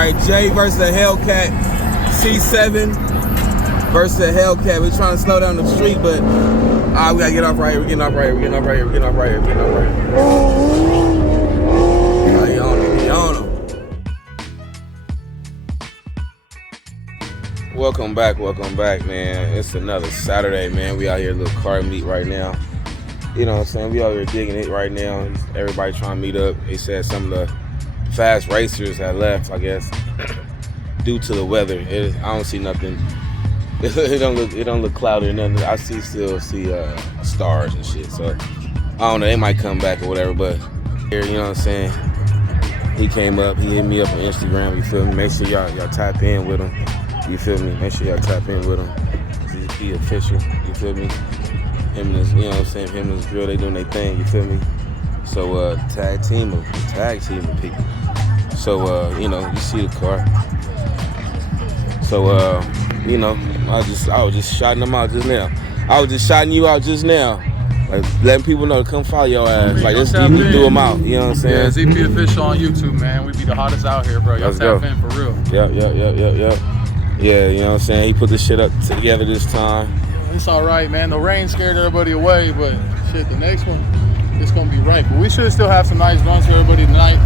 right, Jay versus the Hellcat C7 versus the Hellcat. We're trying to slow down the street, but we gotta get off right here. We're getting off right here. We're getting off right here. We're getting off right here. We're getting off right here. Oh, he on him. He on him. Welcome back, man. It's another Saturday, man. We out here, little car meet right now. You know what I'm saying? We out here digging it right now. Everybody trying to meet up. They said some of the fast racers had left, I guess, due to the weather. I don't see nothing. It don't look cloudy or nothing. I still see stars and shit. So I don't know. They might come back or whatever. But here, you know what I'm saying? He came up. He hit me up on Instagram. You feel me? Make sure y'all tap in with him. You feel me? Make sure y'all tap in with him. He official. You feel me? Him and his, you know what I'm saying? Him and his girl, they doing their thing. You feel me? So tag team of people. So you know, you see the car. So you know, I was just shouting them out just now. I was just shouting you out just now. Like letting people know to come follow your ass. Like just do them out. You know what I'm saying? Yeah, ZP official on YouTube, man. We be the hottest out here, bro. Y'all tap in for real. Yep. Yeah, you know what I'm saying? He put this shit up together this time. It's all right, man. The rain scared everybody away, but shit, the next one, it's gonna be right. But we should still have some nice runs for everybody tonight.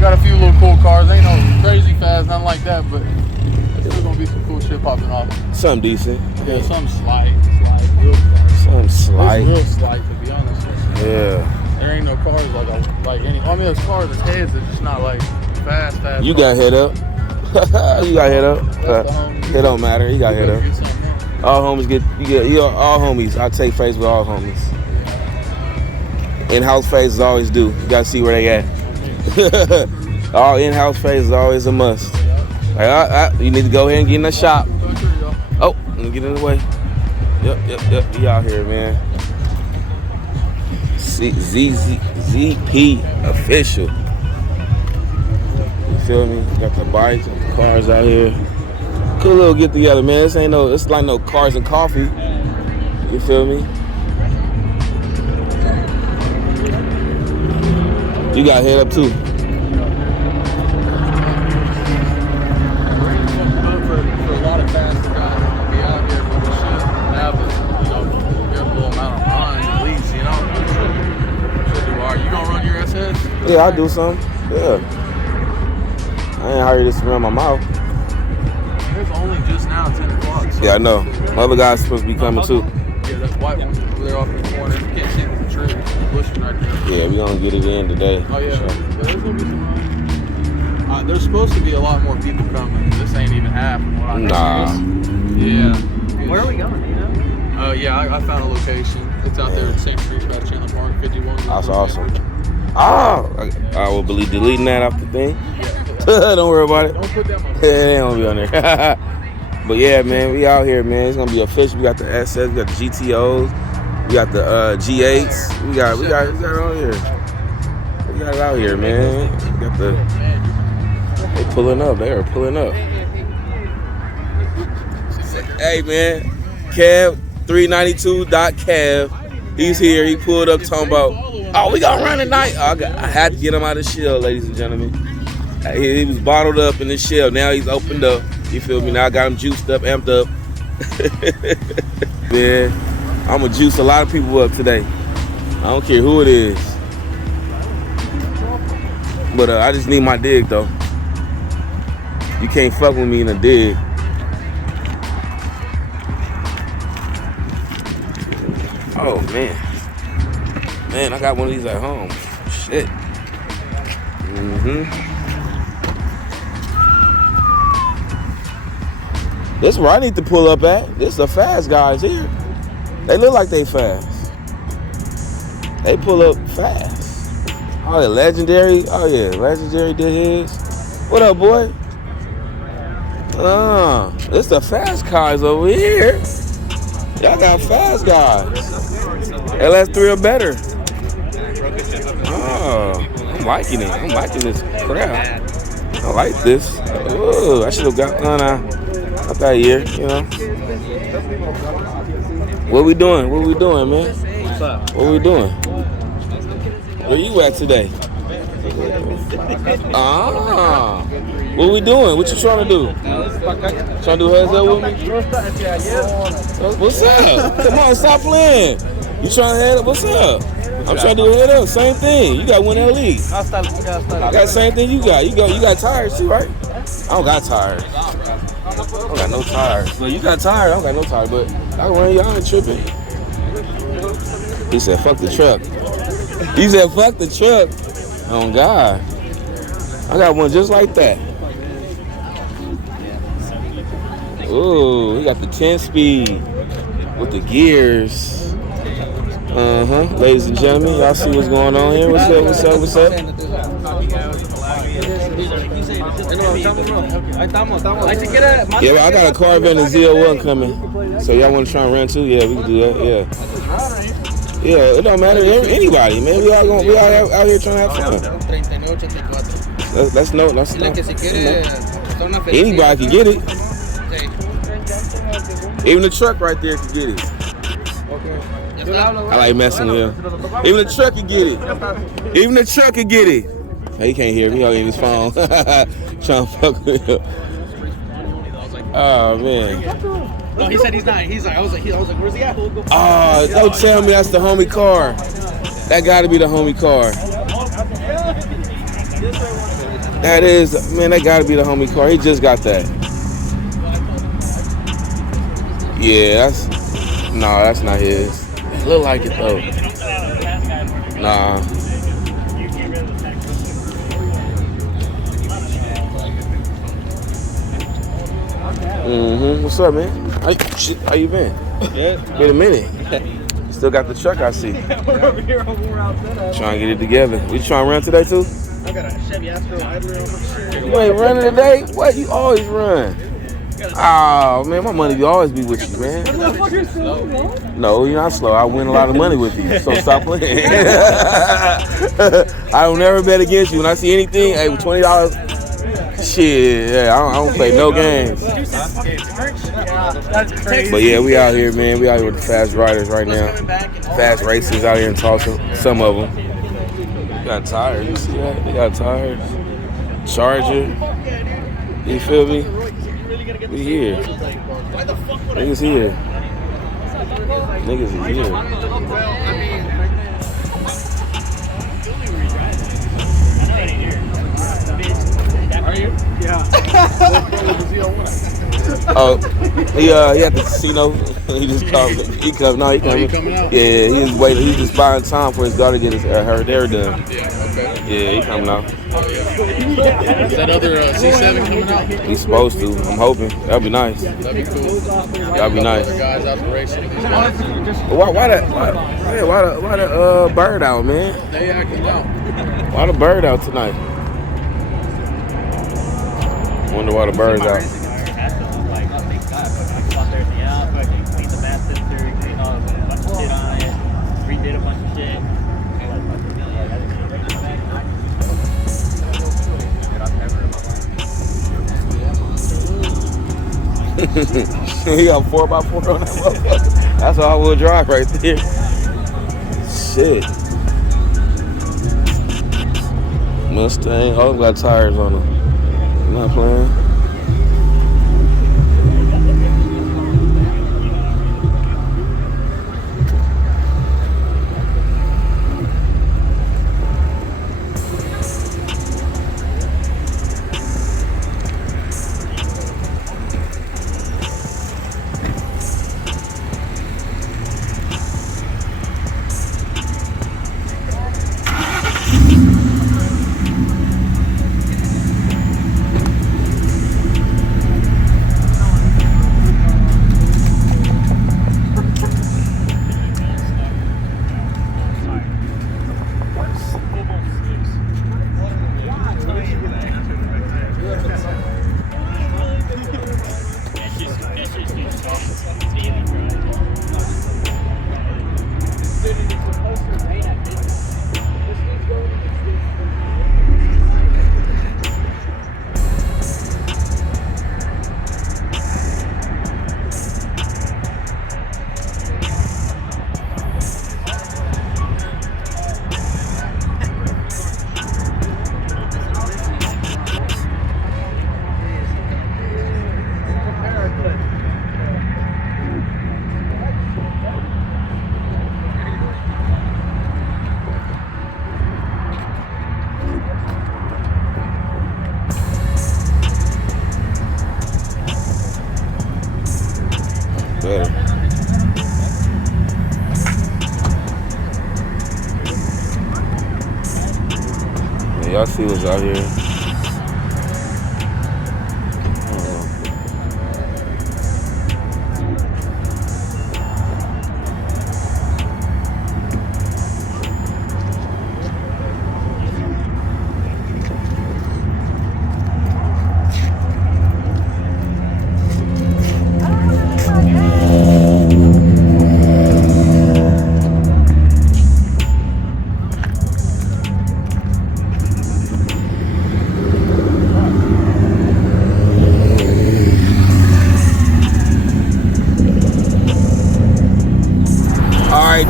Got a few little cool cars. Ain't no crazy fast, nothing like that, but there's still gonna be some cool shit popping off. Something decent. Yeah, something slight, real slight. Something slight. It's real slight, to be honest with you. Yeah. There ain't no cars like any. I mean, there's cars with heads. It's just not like fast. You got head up. You got head up. It don't matter. You got head up. All homies all homies. I take face with all homies. In-house phases always do. You gotta see where they at. All in-house phases always a must. Like, you need to go ahead and get in the shop. Oh, let me get in the way. Yep. We out here, man. ZP official. You feel me? Got the bikes and the cars out here. Cool little get together, man. It's like no cars and coffee. You feel me? You got head up too. For a lot of faster guys to be out here, but we should have a good amount of runs at least, you know. Should do all right. You gonna run your SS? Yeah, I do some. Yeah. I ain't hurry this around my mouth. It's only just now 10 o'clock. So yeah, I know. My other guy's supposed to be coming too. Yeah, that white one over there off in the corner. You can't see the tree. Bushing right there. Yeah, we gonna get it in today. Oh yeah. Sure. Yeah, there's gonna be some. There's supposed to be a lot more people coming. This ain't even half of what I know. Nah. Yeah. Where are we going? You know? Oh yeah, I found a location. It's out there in the same street, past Chandler Park, 51. That's awesome. I will be deleting that off the thing. Yeah. Don't worry about it. Don't put that on. Yeah, they don't be on there. But yeah, man, we out here, man. It's gonna be official. We got the SS, we got the GTOs, we got the G8s. We got it on here. We got it out here, man. We got they pulling up. They are pulling up. Hey, man, Kev 392.Kev. He's here. He pulled up talking about, oh, we gonna run tonight. I had to get him out of the shell, ladies and gentlemen. He was bottled up in the shell. Now he's opened up. You feel me? Now I got him juiced up, amped up. Man, I'm gonna juice a lot of people up today. I don't care who it is. But I just need my dig, though. You can't fuck with me in a dig. Oh, man. Man, I got one of these at home. Shit. This is where I need to pull up at. This is the fast guys here. They look like they fast. They pull up fast. Oh, yeah, Legendary. Oh, yeah, Legendary did his. What up, boy? It's the fast guys over here. Y'all got fast guys. LS3 or better. Oh, I'm liking it. I'm liking this crap. I like this. Oh, I should have got not that year, you know. What we doing? What we doing, man? What's up? What we doing? Where you at today? What we doing? What you trying to do? Trying to do heads up with me? What's up? Come on, stop playing. You trying to head up? What's up? I'm trying to do head up. Same thing. You got one in the league. I got the same thing you got. You got tires too, right? I don't got tires. I don't got no tires. But you got tires. I don't got no tires. But I can run y'all ain't tripping. He said, fuck the truck. He said, fuck the truck. Oh, God. I got one just like that. Ooh, we got the 10-speed with the gears. Ladies and gentlemen, y'all see what's going on here? What's up, what's up, what's up? Yeah, I got a Corvette and a Z01 coming. So y'all want to try and run too? Yeah, we can do that, yeah. Yeah, it don't matter. Anybody, man. We all out here trying to have fun. That's no. Anybody can get it. Even the truck right there can get it. I like messing with him. Even the truck can get it. Even the truck can get it. He can't hear me. He on his phone. Trying to fuck with him. Oh man. No, he said he's not. He's like, I was like, where's he at? Oh, don't tell me that's the homie car. That got to be the homie car. That is, man. That got to be the homie car. He just got that. Yeah, that's not his. It look like it though. Nah. What's up, man? How you been? Good. Been a minute. Still got the truck, I see. Trying to get it together. We trying to run today too? I got a Chevy Astro idler on my shit. You ain't running today? What? You always run. Oh man, my money will always be with you, man. No, you're not slow. I win a lot of money with you, so stop playing. I will never bet against you. When I see anything, hey, with $20, shit, yeah, I don't play no games. That's crazy. But yeah, we out here, man. We out here with the fast riders right now. Fast racers out here in Tulsa. Some of them. They got tires. You see that? They got tires. Charger. You feel me? We here. Niggas here. Niggas is here. Are you? Yeah. Oh, he at the casino. He just called. He coming. No, he coming. He coming out? Yeah, he was waiting. He's just buying time for his daughter to get her hair done. Yeah, okay. Yeah, he coming out. Is that other C7 coming out? He's supposed to. I'm hoping. That'd be nice. That'd be cool. That'd be nice. Guys out the racing. Why the bird out, man? They acting out. Why the bird out tonight? Wonder why the bird's out. He got 4x4 on that motherfucker. That's all-wheel drive right there. Shit. Mustang, all of them got tires on them. I'm not playing. I see what's out here.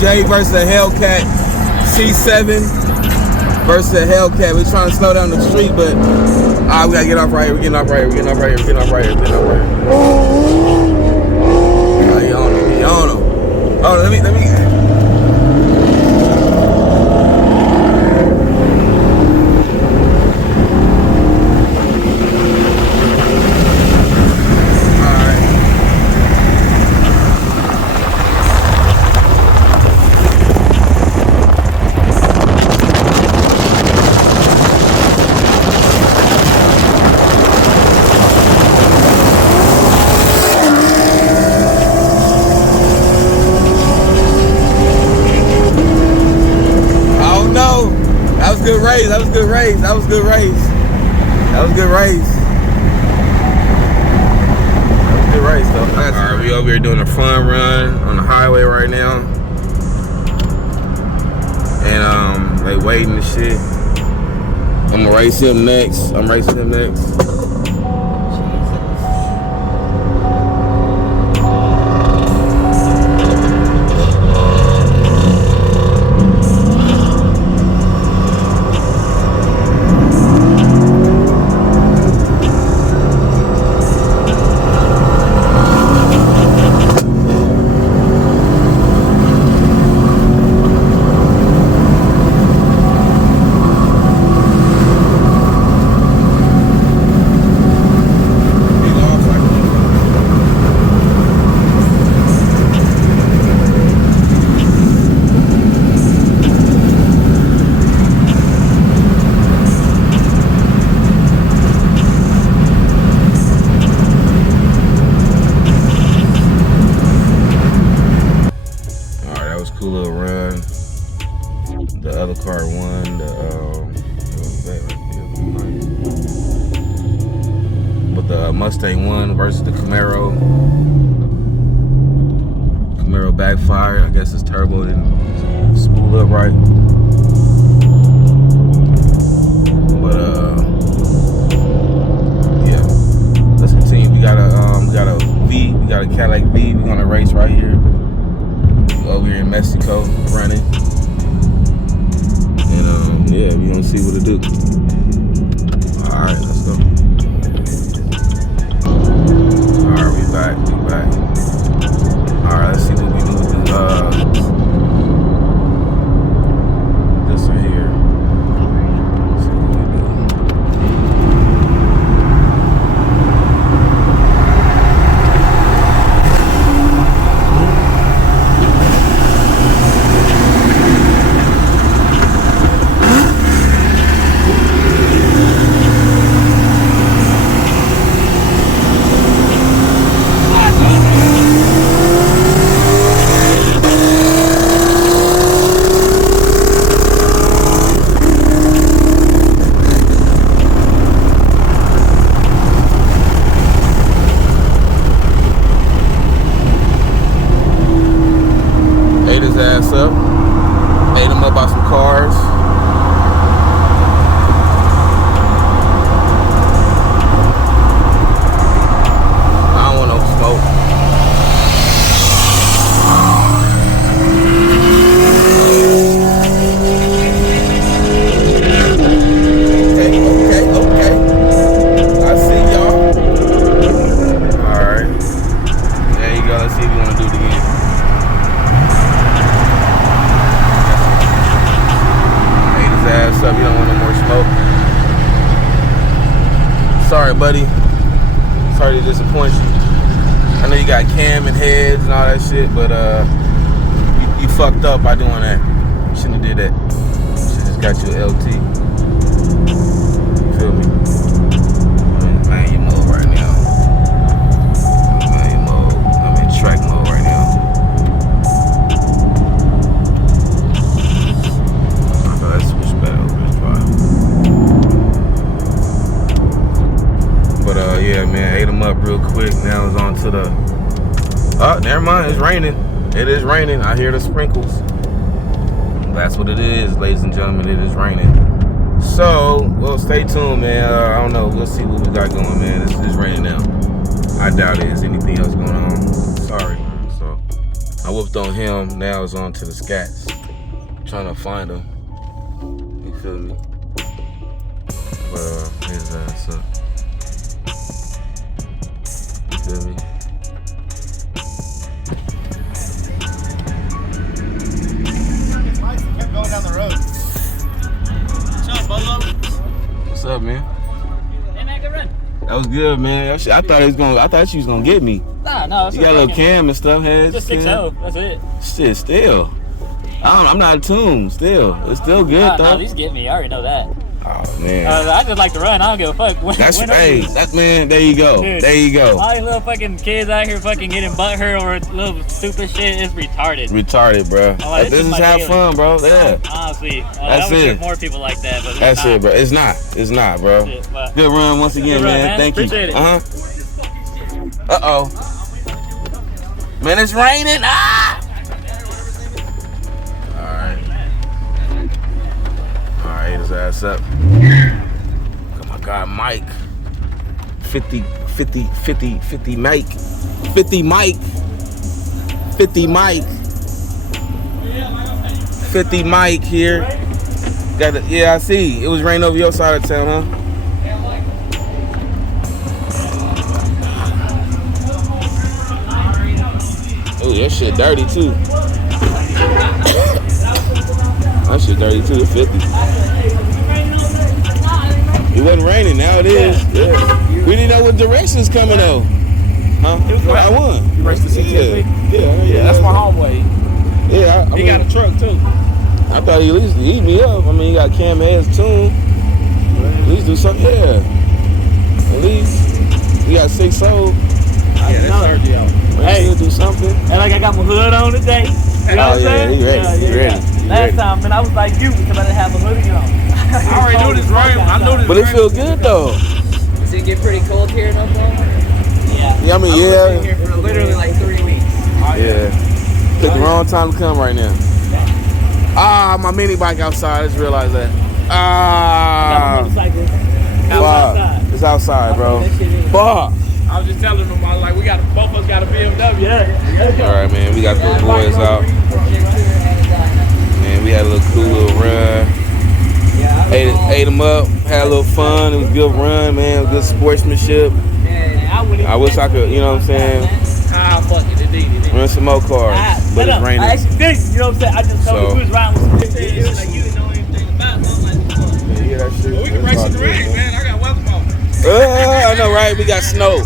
Jay versus a Hellcat C7 versus a Hellcat. We're trying to slow down the street, but we gotta get off right here. We're getting off right here. We're getting off right here. We're getting off right here. We're getting off right here. Oh, he on him. He on him. Oh, let me. That was good race. That was good race. That was good race. That was good race though. Alright, we over here doing a fun run on the highway right now. And they waiting and shit. I'm gonna race him next. I'm racing him next. Cool little run. The other car won. But the Mustang won versus the Camaro. Camaro backfired. I guess his turbo didn't spool up right. But yeah. Let's continue. We got a V. We got a Cadillac V. We're gonna race right here. Over here in Mexico running. And yeah, we gonna see what it do. Alright, let's go. Alright, we back. Alright, let's see what we do with this right here. Let's see what we do. Ass up, ate him up by some cars. I don't want no smoke. Okay. I see y'all. Alright. There you go. Let's see if you want to do it again. Ass up, you don't want no more smoke. Sorry, buddy. Sorry to disappoint you. I know you got cam and heads and all that shit, but you fucked up by doing that. You shouldn't have did that. You should just got you an LT. yeah, man, ate them up real quick. Now it's on to the. Oh, never mind. It's raining. It is raining. I hear the sprinkles. That's what it is, ladies and gentlemen. It is raining. So, well, stay tuned, man. I don't know. We'll see what we got going, man. It's raining now. I doubt there's anything else going on. Sorry. So, I whooped on him. Now it's on to the scats. Trying to find him. You feel me? But his ass up. You feel me? Kept going down the road. What's up, Bolo? What's up, man? Hey, man, good run. That was good, man. I thought you was gonna get me. Nah, no, it's You got a little cam and stuff, heads. Just 6-0. That's it. Shit, still. I'm not tuned. Still, it's still good though. No, at least get me. I already know that. Oh man. I just like to run. I don't give a fuck. That's hey. That man. There you go. Dude, there you go. All these little fucking kids out here fucking getting butthurt over little stupid shit is retarded. Retarded, bro. Like, this is have fun, bro. Yeah. Honestly, That's I would it. get more people like that, but That's it, bro. It's not, bro. Shit, but Good run once again, good run, man. Thank Appreciate you. it. Uh-oh. Man, it's raining. Ah! All right, his ass up. Oh my God, Mike. 50 Mike. 50 Mike. 50 Mike. 50 Mike here. Yeah, I see. It was raining over your side of town, huh? Oh, that shit dirty too. That shit dirty too. It's 50. It wasn't raining. Now it is. Yeah. We didn't know what direction's coming though. Huh? It was I won. You raced the CTSV? Yeah. That's my homeboy. Yeah. I He mean, got a truck too. I thought he at least eat me up. I mean, he got Cam Heads tune. At least do something. Yeah. At least he got 6 sold. Yeah, that's Sergio. Hey, he'll do something. And like I got my hood on today. You know what I'm saying? He ready. He ready. Last time, man, I was like you because I didn't have a hoodie on. I already knew this rain. I knew this. But it feel good though. Does it get pretty cold here in Oklahoma? Yeah, I mean, I've been yeah. here for literally like 3 weeks. Yeah. Took the wrong time to come right now. Ah, my mini bike outside. I just realized that. Ah. Fuck. It's outside, bro. Fuck. I was just telling them, I was like, both of us got a BMW. Yeah. All right, man. We got the boys out. Man, we had a little cool little run. Ate them up. Had a little fun. It was a good run, man. Good sportsmanship. I wish I could, you know what I'm saying, Ah, fuck it, indeed. run some more cars. But it's raining. I actually did, you know what I'm saying? I just told you we was riding with some big It was like you didn't know anything about it. I'm like, Yeah, you hear that shit? we can race in the rain, man. I got weather ball. I know, right? We got snow.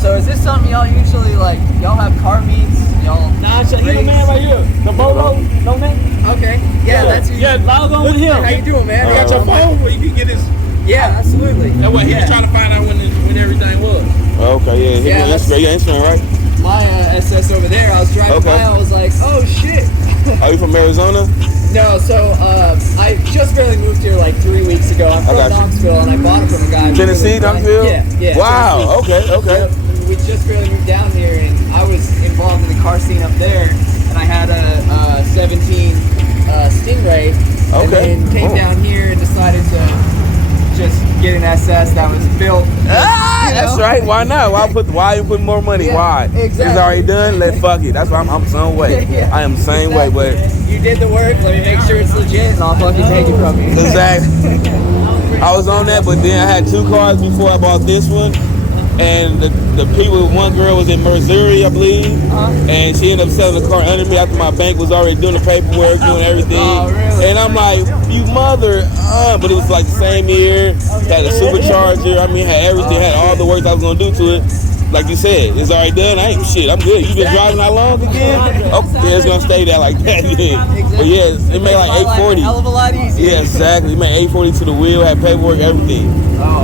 so is this something y'all usually like? Y'all have car meets? Y'all? Nah, you the man right here. The Bolo, no man? Okay. Yeah, that's who. Yeah, log on with him. How you doing, man? You got your phone where you can get his. Yeah, absolutely. That way he was trying to find out when everything was. Okay, yeah. He Yeah, on Instagram. You Instagram, right? My SS over there. I was driving by. I was like, oh shit. Are you from Arizona? No, so I just barely moved here like 3 weeks ago. I'm from got you. Knoxville, and I bought it from a guy. Tennessee, Knoxville? Yeah. Wow. Tennessee. Okay. Yep. We just barely moved down here, and I was involved in the car scene up there, and I had a 17 Stingray, and then came down here and decided to just get an SS that was built. That's right. Why not? Why you put more money? Yeah, Why? exactly. It's already done. Let's fuck it. That's why I'm some way. Yeah, I am the same way, but you did the work. Let me make sure it's legit, and I'll fucking take it from you. exactly. I was on that, but then I had 2 cars before I bought this one. And the people, one girl was in Missouri, I believe, and she ended up selling the car under me after my bank was already doing the paperwork, doing everything. Oh, really? And I'm like, you mother, but it was like the same year, had a supercharger, I mean, had everything, had all the work I was gonna do to it. Like you said, it's already done, I ain't shit, I'm good. You been driving how long again? Oh, yeah, it's gonna stay there like that, yeah. But yeah, it made like 840. Hell of a lot easier. Yeah, exactly, it made 840 to the wheel, had paperwork, everything.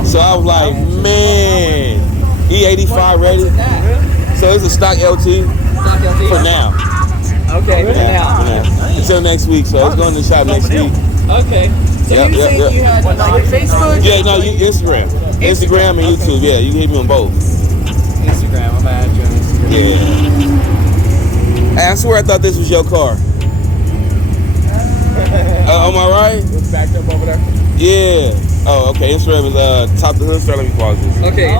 So I was like, man. E85 ready. So it's a stock LT for now. Okay, for now. Until next week, so it's going to the shop next week. Okay. So you said you had like Facebook? Yeah, no, Instagram. Instagram and YouTube. Yeah, you can hit me on both. Instagram. I'm gonna add you on Instagram. Yeah. Hey, I swear I thought this was your car. Am I right? It's backed up over there. Yeah. Oh, okay. Instagram is top the hood. Let me pause this. Okay.